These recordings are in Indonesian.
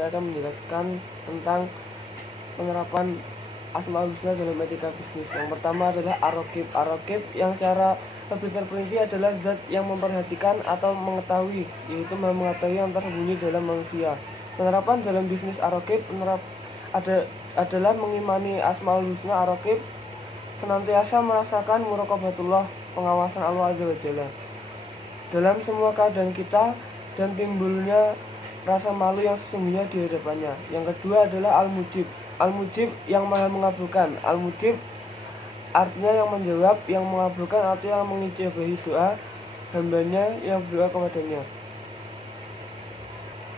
saya akan menjelaskan tentang penerapan Asmaul Husna dalam etika bisnis. Yang pertama adalah Ar-Raqib. Ar-Raqib yang secara lebih terperinci adalah zat yang memperhatikan atau mengetahui, yaitu mengetahui yang tersembunyi dalam manusia. Penerapan dalam bisnis Ar-Raqib adalah mengimani Asmaul Husna. Ar-Raqib senantiasa merasakan muraqabatullah, pengawasan Allah Azza wa Jalla dalam semua keadaan kita, dan timbulnya rasa malu yang sesungguhnya di hadapannya. Yang kedua adalah Al-Mujib. Al-Mujib yang maha mengabulkan. Al-Mujib artinya yang menjawab, yang mengabulkan atau yang mengijabahi doa hambanya yang berdoa kepadanya.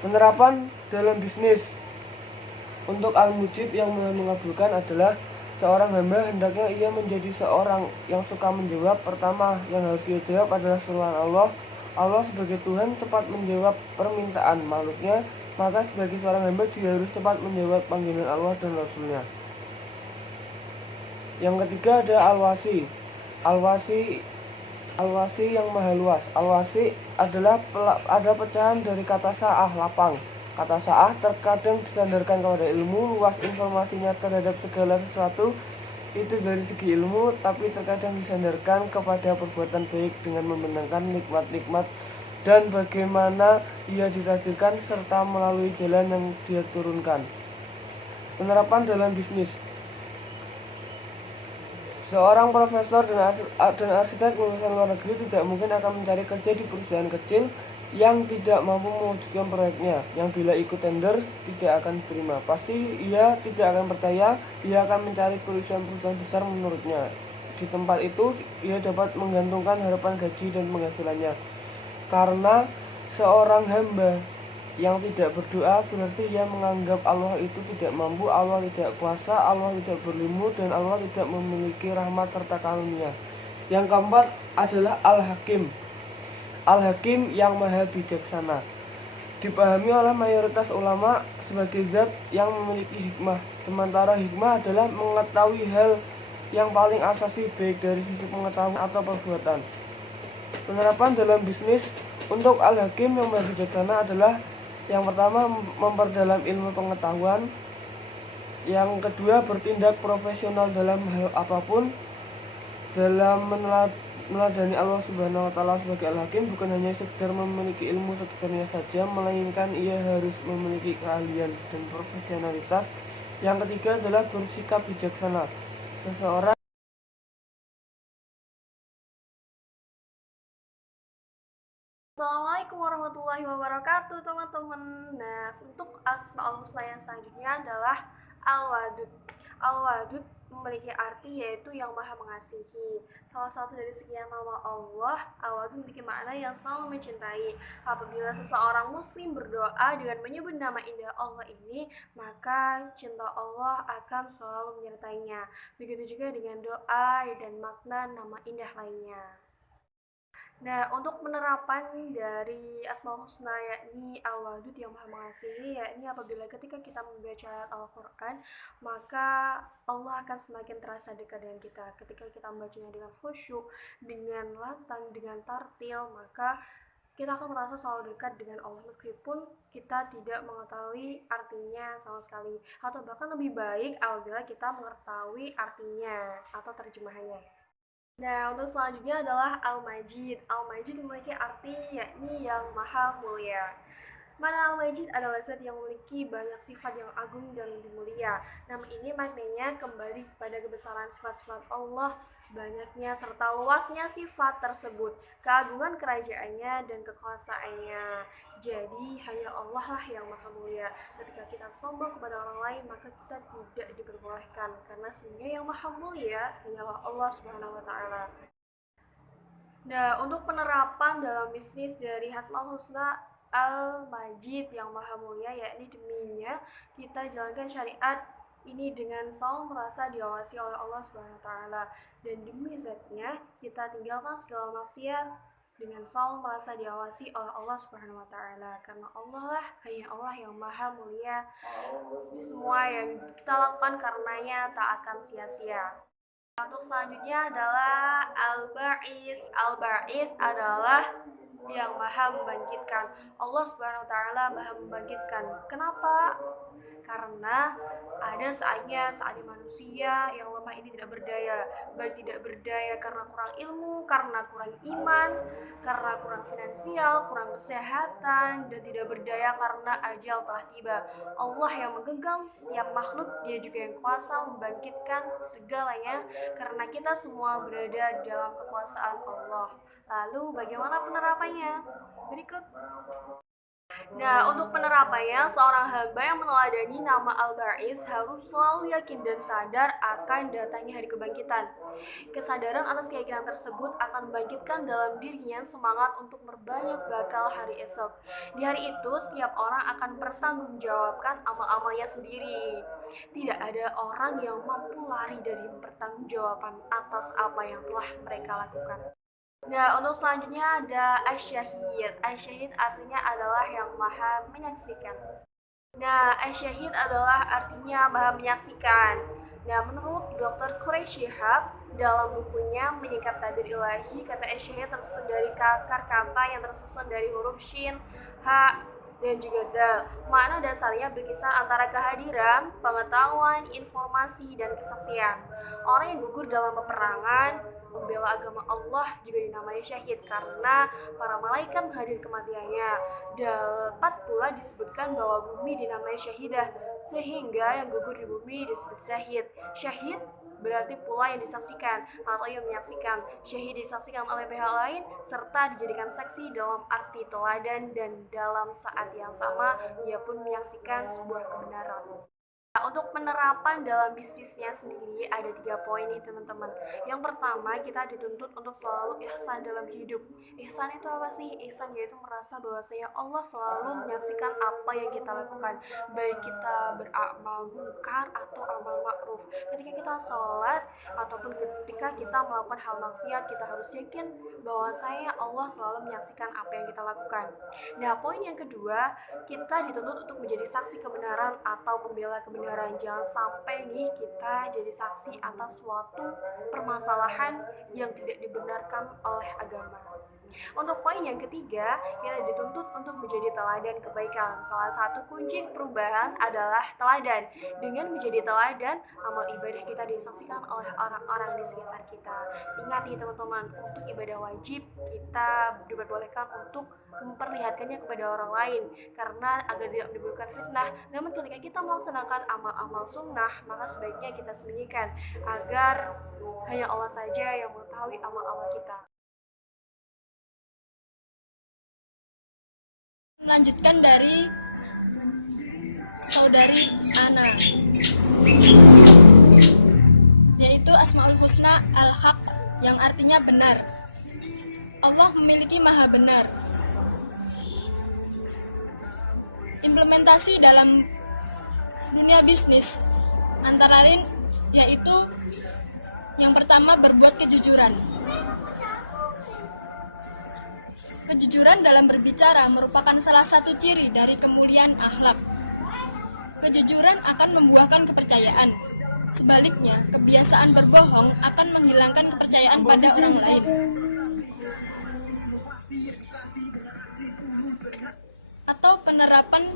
Penerapan dalam bisnis untuk Al-Mujib yang maha mengabulkan adalah seorang hamba hendaknya ia menjadi seorang yang suka menjawab. Pertama yang harus dia jawab adalah seruan Allah. Allah sebagai Tuhan cepat menjawab permintaan makhluknya, maka sebagai seorang hamba dia harus cepat menjawab panggilan Allah dan Rasulnya. Yang ketiga ada Al-Wasi. Al-Wasi yang maha luas. Al-Wasi adalah ada pecahan dari kata sa'ah, lapang. Kata sa'ah terkadang disandarkan kepada ilmu, luas informasinya terhadap segala sesuatu itu dari segi ilmu, tapi terkadang disandarkan kepada perbuatan baik dengan memenangkan nikmat-nikmat dan bagaimana ia ditakdirkan serta melalui jalan yang dia turunkan. Penerapan dalam bisnis. Seorang profesor dan arsitek lulusan luar negeri tidak mungkin akan mencari kerja di perusahaan kecil yang tidak mampu mewujudkan proyeknya, yang bila ikut tender tidak akan diterima. Pasti ia tidak akan percaya, ia akan mencari perusahaan-perusahaan besar menurutnya. Di tempat itu ia dapat menggantungkan harapan gaji dan penghasilannya. Karena seorang hamba yang tidak berdoa berarti ia menganggap Allah itu tidak mampu, Allah tidak kuasa, Allah tidak berilmu, dan Allah tidak memiliki rahmat serta karunia. Yang keempat adalah Al-Hakim. Al-Hakim yang maha bijaksana. Dipahami oleh mayoritas ulama sebagai zat yang memiliki hikmah. Sementara hikmah adalah mengetahui hal yang paling asasi baik dari sisi pengetahuan atau perbuatan. Penerapan dalam bisnis untuk Al-Hakim yang maha bijaksana adalah yang pertama memperdalam ilmu pengetahuan. Yang kedua bertindak profesional dalam hal apapun. Dalam meneladani Allah Subhanahu wa Ta'ala sebagai Al-Hakim bukan hanya sekedar memiliki ilmu sekedarnya saja, melainkan ia harus memiliki keahlian dan profesionalitas. Yang ketiga adalah bersikap bijaksana. Seseorang Assalamualaikum warahmatullahi wabarakatuh, teman-teman. Nah, untuk Asmaul Husna yang selanjutnya adalah Al-Wadud. Al-Wadud memiliki arti yaitu yang maha mengasihi. Salah satu dari sekian nama Allah, Al-Wadud memiliki makna yang selalu mencintai. Apabila seseorang muslim berdoa dengan menyebut nama indah Allah ini, maka cinta Allah akan selalu menyertainya. Begitu juga dengan doa dan makna nama indah lainnya. Nah, untuk penerapan dari Asmaul Husna yakni Al-Wadud yang maha mengasihi, yakni apabila ketika kita membaca Al-Quran, maka Allah akan semakin terasa dekat dengan kita. Ketika kita membacanya dengan khusyuk, dengan lantang, dengan tartil, maka kita akan merasa selalu dekat dengan Allah meskipun kita tidak mengetahui artinya sama sekali. Atau bahkan lebih baik apabila kita mengetahui artinya atau terjemahannya. Nah, untuk selanjutnya adalah Al-Majid. Al-Majid memiliki arti yakni yang maha mulia. Mana Al-Majid adalah zat yang memiliki banyak sifat yang agung dan mulia. Nama ini maknanya kembali pada kebesaran sifat-sifat Allah, banyaknya serta luasnya sifat tersebut, keagungan kerajaannya dan kekuasaannya. Jadi hanya Allah lah yang maha mulia. Ketika kita sombong kepada orang lain, maka kita tidak diperbolehkan, karena sesungguhnya yang maha mulia hanyalah Allah Subhanahu wa Ta'ala. Nah, untuk penerapan dalam bisnis dari Asmaul Husna Al-Majid yang maha mulia, yakni deminya kita jalankan syariat ini dengan selalu merasa diawasi oleh Allah Subhanahu wa Ta'ala, dan demi zatnya kita tinggalkan segala maksiat dengan selalu merasa diawasi oleh Allah Subhanahu wa Ta'ala, karena Allah lah, hanya Allah yang maha mulia. Semua yang kita lakukan karenanya tak akan sia-sia. Untuk selanjutnya adalah Al-Ba'its. Al-Ba'its adalah yang maha membangkitkan. Allah Subhanahu wa taala maha membangkitkan. Kenapa? Karena ada saatnya manusia yang lemah ini tidak berdaya, baik tidak berdaya karena kurang ilmu, karena kurang iman, karena kurang finansial, kurang kesehatan, dan tidak berdaya karena ajal telah tiba. Allah yang menggenggam setiap makhluk, Dia juga yang kuasa membangkitkan segalanya karena kita semua berada dalam kekuasaan Allah. Lalu bagaimana penerapannya? Berikut. Nah, untuk penerapannya, seorang hamba yang meneladani nama Al-Ba'is harus selalu yakin dan sadar akan datangnya hari kebangkitan. Kesadaran atas keyakinan tersebut akan membangkitkan dalam dirinya semangat untuk memperbanyak bakal hari esok. Di hari itu, setiap orang akan mempertanggungjawabkan amal-amalnya sendiri. Tidak ada orang yang mampu lari dari pertanggungjawaban atas apa yang telah mereka lakukan. Nah, untuk selanjutnya ada Asyahid. Asyahid artinya adalah yang maha menyaksikan. Nah, Asyahid adalah artinya maha menyaksikan. Nah, menurut Dr. Quraish Shihab, dalam bukunya Menyingkap Takdir Ilahi, kata Asyahid tersusun dari akar kata yang tersusun dari huruf Shin, H, dan juga dal. Makna dasarnya berkisar antara kehadiran, pengetahuan, informasi, dan kesaksian. Orang yang gugur dalam peperangan, membela agama Allah juga dinamai syahid karena para malaikat menghadir kematiannya. Dapat pula disebutkan bahwa bumi dinamai syahidah, sehingga yang gugur di bumi disebut syahid. Syahid berarti pula yang disaksikan atau yang menyaksikan. Syahid disaksikan oleh pihak lain serta dijadikan saksi dalam arti teladan, dan dalam saat yang sama ia pun menyaksikan sebuah kebenaran. Nah, untuk penerapan dalam bisnisnya sendiri ada 3 poin nih teman-teman. Yang pertama, kita dituntut untuk selalu ihsan dalam hidup. Ihsan itu apa sih? Ihsan yaitu merasa bahwasanya Allah selalu menyaksikan apa yang kita lakukan, baik kita beramal munkar atau amal ma'ruf. Ketika kita sholat ataupun ketika kita melakukan hal maksiat, kita harus yakin bahwasanya Allah selalu menyaksikan apa yang kita lakukan. Nah, poin yang kedua, kita dituntut untuk menjadi saksi kebenaran atau pembela kebenaran. Jangan sampai nih kita jadi saksi atas suatu permasalahan yang tidak dibenarkan oleh agama. Untuk poin yang ketiga, kita dituntut untuk menjadi teladan kebaikan. Salah satu kunci perubahan adalah teladan. Dengan menjadi teladan, amal ibadah kita disaksikan oleh orang-orang di sekitar kita. Ingat nih teman-teman, untuk ibadah wajib kita diperbolehkan untuk memperlihatkannya kepada orang lain karena agar tidak menimbulkan fitnah. Namun ketika kita melaksanakan amal-amal sunnah, maka sebaiknya kita sembunyikan agar hanya Allah saja yang mengetahui amal-amal kita. Melanjutkan dari saudari Ana, yaitu Asmaul Husna Al-Haq, yang artinya benar. Allah memiliki maha benar. Implementasi dalam dunia bisnis antara lain yaitu yang pertama, berbuat kejujuran. Kejujuran dalam berbicara merupakan salah satu ciri dari kemuliaan akhlak. Kejujuran akan membuahkan kepercayaan. Sebaliknya, kebiasaan berbohong akan menghilangkan kepercayaan pada orang lain. Atau penerapan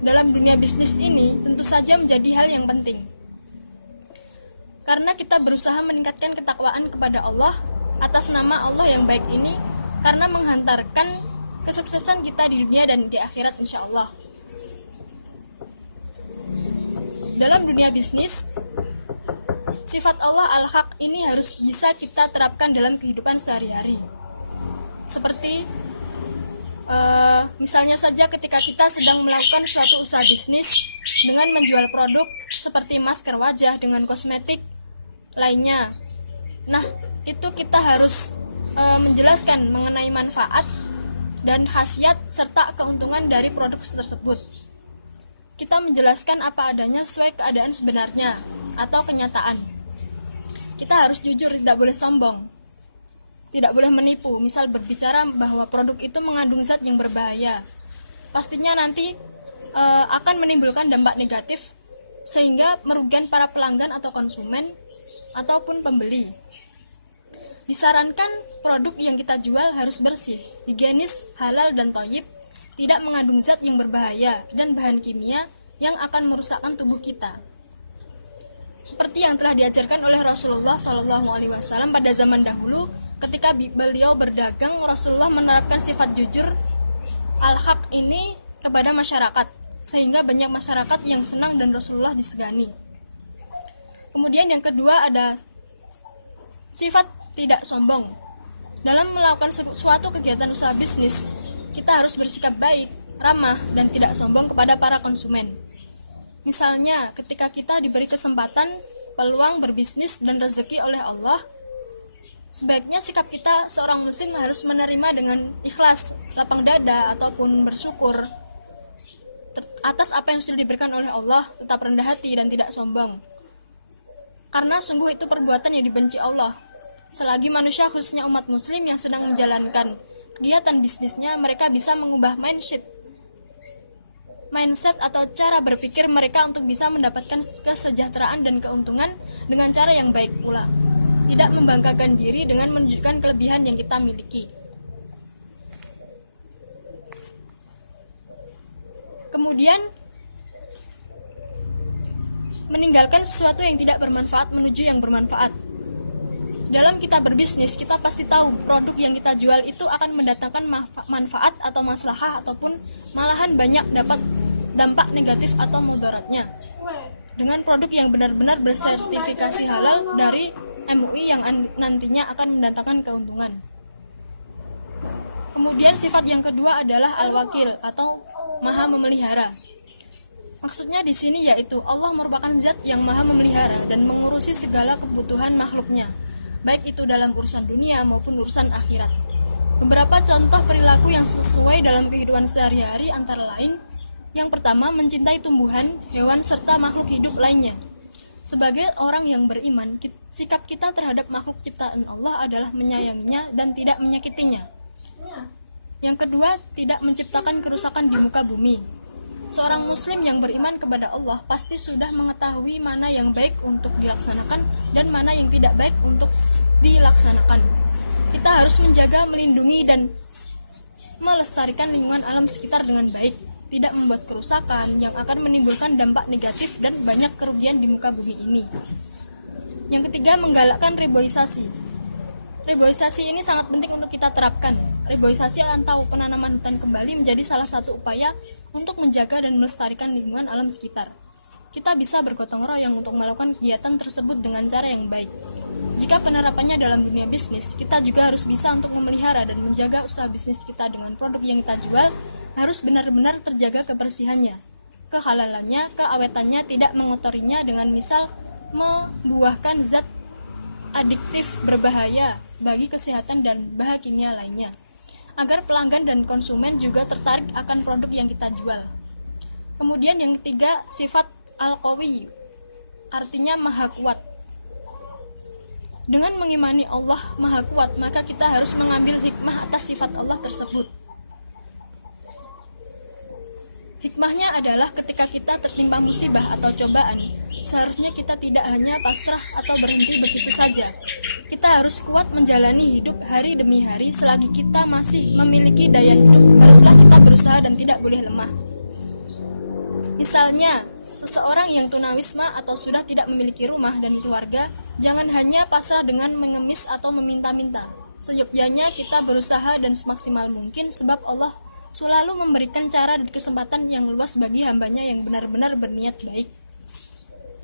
dalam dunia bisnis ini tentu saja menjadi hal yang penting. Karena kita berusaha meningkatkan ketakwaan kepada Allah atas nama Allah yang baik ini, karena menghantarkan kesuksesan kita di dunia dan di akhirat insya Allah. Dalam dunia bisnis, sifat Allah Al-Haq ini harus bisa kita terapkan dalam kehidupan sehari-hari. Seperti misalnya saja ketika kita sedang melakukan suatu usaha bisnis dengan menjual produk seperti masker wajah dengan kosmetik lainnya. Nah, itu kita harus menjelaskan mengenai manfaat dan khasiat serta keuntungan dari produk tersebut. Kita menjelaskan apa adanya sesuai keadaan sebenarnya atau kenyataan. Kita harus jujur, tidak boleh sombong, tidak boleh menipu. Misal berbicara bahwa produk itu mengandung zat yang berbahaya, pastinya nanti akan menimbulkan dampak negatif sehingga merugikan para pelanggan atau konsumen ataupun pembeli. Disarankan produk yang kita jual harus bersih, higienis, halal dan thayyib, tidak mengandung zat yang berbahaya dan bahan kimia yang akan merusakkan tubuh kita. Seperti yang telah diajarkan oleh Rasulullah SAW pada zaman dahulu, ketika beliau berdagang, Rasulullah menerapkan sifat jujur al-haq ini kepada masyarakat, sehingga banyak masyarakat yang senang dan Rasulullah disegani. Kemudian yang kedua ada sifat tidak sombong. Dalam melakukan suatu kegiatan usaha bisnis, kita harus bersikap baik, ramah, dan tidak sombong kepada para konsumen. Misalnya, ketika kita diberi kesempatan, peluang berbisnis dan rezeki oleh Allah, sebaiknya sikap kita seorang muslim harus menerima dengan ikhlas, lapang dada, ataupun bersyukur atas apa yang sudah diberikan oleh Allah, tetap rendah hati dan tidak sombong. Karena sungguh itu perbuatan yang dibenci Allah. Selagi manusia, khususnya umat muslim yang sedang menjalankan kegiatan bisnisnya, mereka bisa mengubah mindset atau cara berpikir mereka untuk bisa mendapatkan kesejahteraan dan keuntungan dengan cara yang baik pula. Tidak membanggakan diri dengan menunjukkan kelebihan yang kita miliki. Kemudian, meninggalkan sesuatu yang tidak bermanfaat menuju yang bermanfaat. Dalam kita berbisnis, kita pasti tahu produk yang kita jual itu akan mendatangkan manfaat atau maslahah ataupun malahan banyak dapat dampak negatif atau mudaratnya. Dengan produk yang benar-benar bersertifikasi halal dari MUI yang nantinya akan mendatangkan keuntungan. Kemudian sifat yang kedua adalah al-wakil atau maha memelihara. Maksudnya di sini yaitu Allah merupakan zat yang maha memelihara dan mengurusi segala kebutuhan makhluknya, baik itu dalam urusan dunia maupun urusan akhirat. Beberapa contoh perilaku yang sesuai dalam kehidupan sehari-hari antara lain, yang pertama, mencintai tumbuhan, hewan, serta makhluk hidup lainnya. Sebagai orang yang beriman, sikap kita terhadap makhluk ciptaan Allah adalah menyayanginya dan tidak menyakitinya. Yang kedua, tidak menciptakan kerusakan di muka bumi. Seorang muslim yang beriman kepada Allah pasti sudah mengetahui mana yang baik untuk dilaksanakan dan mana yang tidak baik untuk dilaksanakan. Kita harus menjaga, melindungi, dan melestarikan lingkungan alam sekitar dengan baik, tidak membuat kerusakan yang akan menimbulkan dampak negatif dan banyak kerugian di muka bumi ini. Yang ketiga, menggalakkan riboisasi. Riboisasi ini sangat penting untuk kita terapkan. Riboisasi atau penanaman hutan kembali menjadi salah satu upaya untuk menjaga dan melestarikan lingkungan alam sekitar. Kita bisa bergotong royong untuk melakukan kegiatan tersebut dengan cara yang baik. Jika penerapannya dalam dunia bisnis, kita juga harus bisa untuk memelihara dan menjaga usaha bisnis kita dengan produk yang kita jual harus benar-benar terjaga kebersihannya, kehalalannya, keawetannya, tidak mengotorinya dengan misal membuahkan zat adiktif berbahaya bagi kesehatan dan bahan kimia lainnya, agar pelanggan dan konsumen juga tertarik akan produk yang kita jual. Kemudian yang ketiga, sifat al-qawi, artinya maha kuat. Dengan mengimani Allah maha kuat, maka kita harus mengambil hikmah atas sifat Allah tersebut. Hikmahnya adalah ketika kita tertimpa musibah atau cobaan, seharusnya kita tidak hanya pasrah atau berhenti begitu saja. Kita harus kuat menjalani hidup hari demi hari selagi kita masih memiliki daya hidup. Haruslah kita berusaha dan tidak boleh lemah. Misalnya, seseorang yang tunawisma atau sudah tidak memiliki rumah dan keluarga, jangan hanya pasrah dengan mengemis atau meminta-minta. Seyogyanya kita berusaha dan semaksimal mungkin, sebab Allah selalu memberikan cara dan kesempatan yang luas bagi hambanya yang benar-benar berniat baik.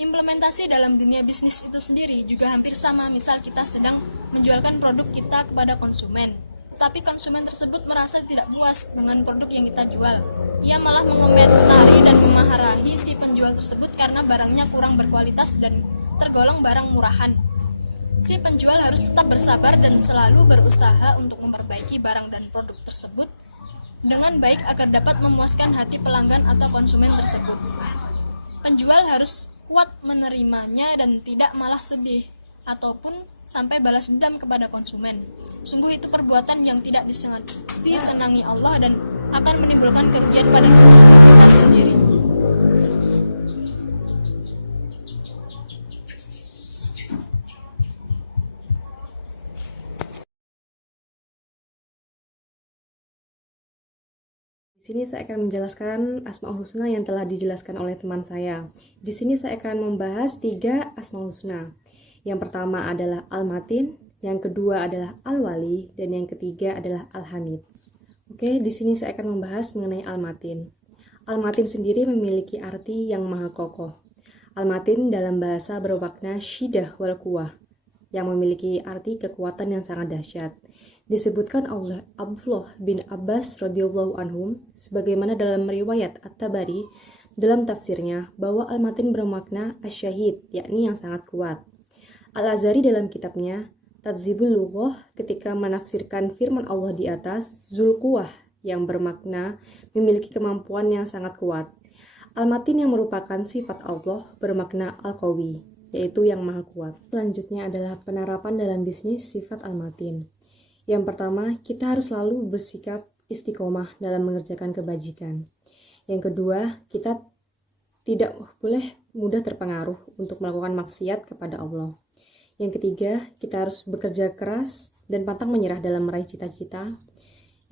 Implementasi dalam dunia bisnis itu sendiri juga hampir sama. Misal kita sedang menjualkan produk kita kepada konsumen, tetapi konsumen tersebut merasa tidak puas dengan produk yang kita jual. Ia malah mengomentari dan memarahi si penjual tersebut karena barangnya kurang berkualitas dan tergolong barang murahan. Si penjual harus tetap bersabar dan selalu berusaha untuk memperbaiki barang dan produk tersebut dengan baik agar dapat memuaskan hati pelanggan atau konsumen tersebut. Penjual harus kuat menerimanya dan tidak malah sedih ataupun sampai balas dendam kepada konsumen. Sungguh itu perbuatan yang tidak disenangi Allah dan akan menimbulkan kerugian pada kita sendiri. Di sini saya akan menjelaskan Asmaul Husna yang telah dijelaskan oleh teman saya. Di sini saya akan membahas 3 Asmaul Husna. Yang pertama adalah Al-Matin, yang kedua adalah Al-Wali, dan yang ketiga adalah Al-Hamid. Oke, di sini saya akan membahas mengenai Al-Matin. Al-Matin sendiri memiliki arti yang maha kokoh. Al-Matin dalam bahasa bermakna syidah wal quwah, yang memiliki arti kekuatan yang sangat dahsyat. Disebutkan oleh Abdullah bin Abbas radhiyallahu anhum sebagaimana dalam riwayat At-Tabari dalam tafsirnya bahwa Al-Matin bermakna asyahid, yakni yang sangat kuat. Al-Azhari dalam kitabnya Tadzibul Lughah ketika menafsirkan firman Allah di atas, Zulquwah yang bermakna memiliki kemampuan yang sangat kuat. Al-Matin yang merupakan sifat Allah bermakna Al-Qawi, yaitu yang maha kuat. Selanjutnya adalah penerapan dalam bisnis sifat Al-Matin. Yang pertama, kita harus selalu bersikap istiqomah dalam mengerjakan kebajikan. Yang kedua, kita tidak boleh mudah terpengaruh untuk melakukan maksiat kepada Allah. Yang ketiga, kita harus bekerja keras dan pantang menyerah dalam meraih cita-cita.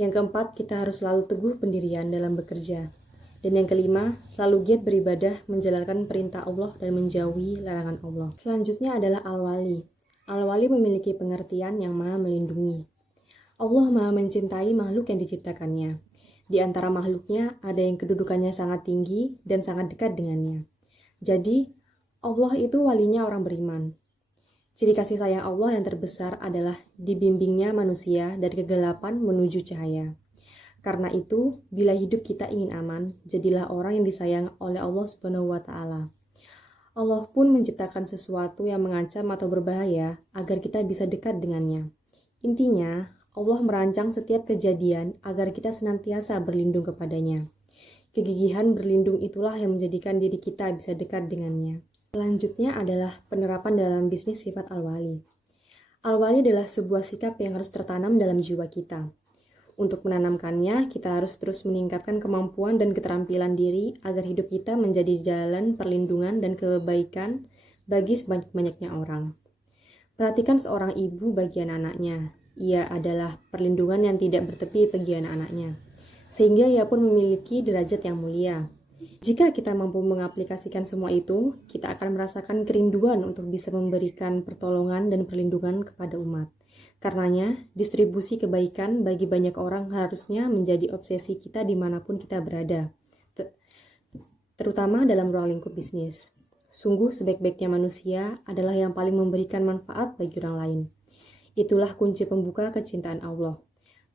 Yang keempat, kita harus selalu teguh pendirian dalam bekerja. Dan yang kelima, selalu giat beribadah, menjalankan perintah Allah dan menjauhi larangan Allah. Selanjutnya adalah Al-Wali. Al-Wali memiliki pengertian yang maha melindungi. Allah maha mencintai makhluk yang diciptakannya. Di antara makhluknya ada yang kedudukannya sangat tinggi dan sangat dekat dengannya. Jadi, Allah itu walinya orang beriman. Ciri kasih sayang Allah yang terbesar adalah dibimbingnya manusia dari kegelapan menuju cahaya. Karena itu, bila hidup kita ingin aman, jadilah orang yang disayang oleh Allah Subhanahu wa Ta'ala. Allah pun menciptakan sesuatu yang mengancam atau berbahaya agar kita bisa dekat dengannya. Intinya, Allah merancang setiap kejadian agar kita senantiasa berlindung kepadanya. Kegigihan berlindung itulah yang menjadikan diri kita bisa dekat dengannya. Selanjutnya adalah penerapan dalam bisnis sifat Al-Wali. Al-Wali adalah sebuah sikap yang harus tertanam dalam jiwa kita. Untuk menanamkannya, kita harus terus meningkatkan kemampuan dan keterampilan diri agar hidup kita menjadi jalan perlindungan dan kebaikan bagi sebanyak-banyaknya orang. Perhatikan seorang ibu bagi anak-anaknya. Ia adalah perlindungan yang tidak bertepi bagi anak-anaknya, sehingga ia pun memiliki derajat yang mulia. Jika kita mampu mengaplikasikan semua itu, kita akan merasakan kerinduan untuk bisa memberikan pertolongan dan perlindungan kepada umat. Karenanya, distribusi kebaikan bagi banyak orang harusnya menjadi obsesi kita dimanapun kita berada, terutama dalam ruang lingkup bisnis. Sungguh sebaik-baiknya manusia adalah yang paling memberikan manfaat bagi orang lain. Itulah kunci pembuka kecintaan Allah.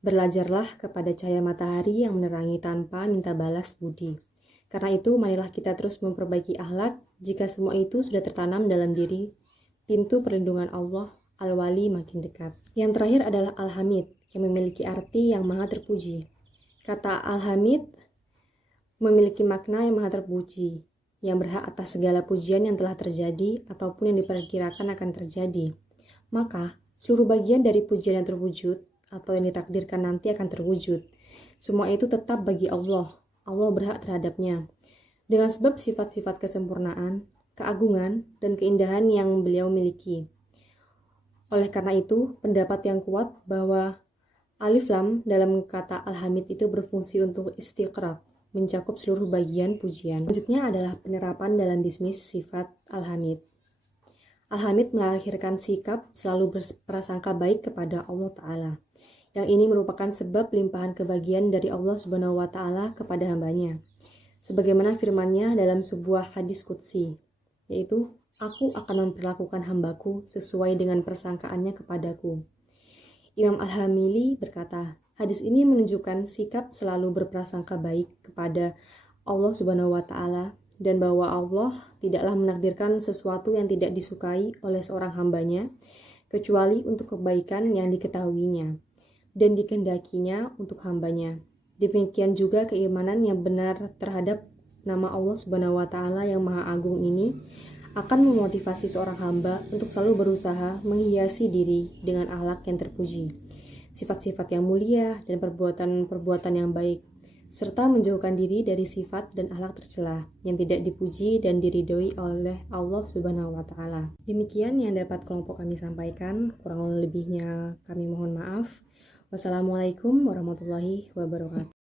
Belajarlah kepada cahaya matahari yang menerangi tanpa minta balas budi. Karena itu, marilah kita terus memperbaiki akhlak. Jika semua itu sudah tertanam dalam diri, pintu perlindungan Allah, Al-Wali makin dekat. Yang terakhir adalah Al-Hamid, yang memiliki arti yang maha terpuji. Kata Al-Hamid memiliki makna yang maha terpuji, yang berhak atas segala pujian yang telah terjadi ataupun yang diperkirakan akan terjadi. Maka, seluruh bagian dari pujian yang terwujud atau yang ditakdirkan nanti akan terwujud. Semua itu tetap bagi Allah. Allah berhak terhadapnya. Dengan sebab sifat-sifat kesempurnaan, keagungan, dan keindahan yang beliau miliki. Oleh karena itu, pendapat yang kuat bahwa alif lam dalam kata Al-Hamid itu berfungsi untuk istiqraq, mencakup seluruh bagian pujian. Selanjutnya adalah penerapan dalam bisnis sifat Al-Hamid. Al-Hamid melahirkan sikap selalu berprasangka baik kepada Allah Ta'ala. Yang ini merupakan sebab limpahan kebahagiaan dari Allah Subhanahu wa Ta'ala kepada hambanya. Sebagaimana firman-Nya dalam sebuah hadis qudsi, yaitu, Aku akan memperlakukan hambaku sesuai dengan persangkaannya kepadaku. Imam Al-Hamili berkata, hadis ini menunjukkan sikap selalu berprasangka baik kepada Allah Subhanahu wa Ta'ala, dan bahwa Allah tidaklah menakdirkan sesuatu yang tidak disukai oleh seorang hambanya, kecuali untuk kebaikan yang diketahuinya dan dikehendakinya untuk hambanya. Demikian juga keimanan yang benar terhadap nama Allah Subhanahu wa Ta'ala yang Maha Agung ini akan memotivasi seorang hamba untuk selalu berusaha menghiasi diri dengan akhlak yang terpuji, sifat-sifat yang mulia, dan perbuatan-perbuatan yang baik, serta menjauhkan diri dari sifat dan akhlak tercela yang tidak dipuji dan diridhoi oleh Allah Subhanahu wa Ta'ala. Demikian yang dapat kelompok kami sampaikan, kurang lebihnya kami mohon maaf. Wassalamualaikum warahmatullahi wabarakatuh.